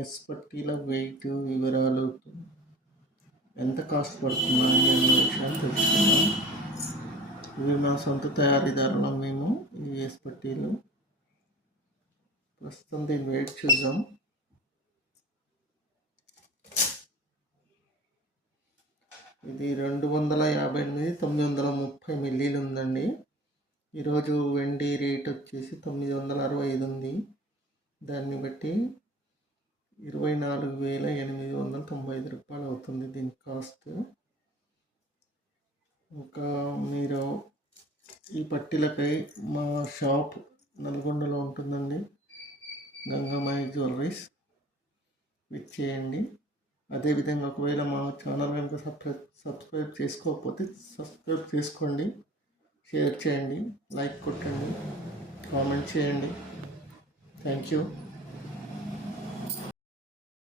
Yes పట్టీల wait వివరాలు ఎంత cost పడుతున్నాయి అన్న విషయాన్ని తెలుసుకుందాం. ఇవి మా సొంత తయారీదారులం మేము. ఈ ఎస్ పట్టీలు ప్రస్తుతం దీని వెయిట్ చూద్దాం. ఇది 258 930 మిల్లీలు ఉందండి. ఈరోజు వెండి రేట్ వచ్చేసి 965 ఉంది. దాన్ని బట్టి 24,895 రూపాయలు అవుతుంది దీని కాస్ట్. ఇంకా మీరు ఈ పట్టీలకై మా షాప్ నల్గొండలో ఉంటుందండి, గంగమాయి జ్యువెలరీస్. విచ్చేయండి. అదేవిధంగా ఒకవేళ మా ఛానల్ కనుక సబ్స్క్రైబ్ చేసుకోకపోతే సబ్స్క్రైబ్ చేసుకోండి, షేర్ చేయండి, లైక్ కొట్టండి, కామెంట్ చేయండి. Thank you.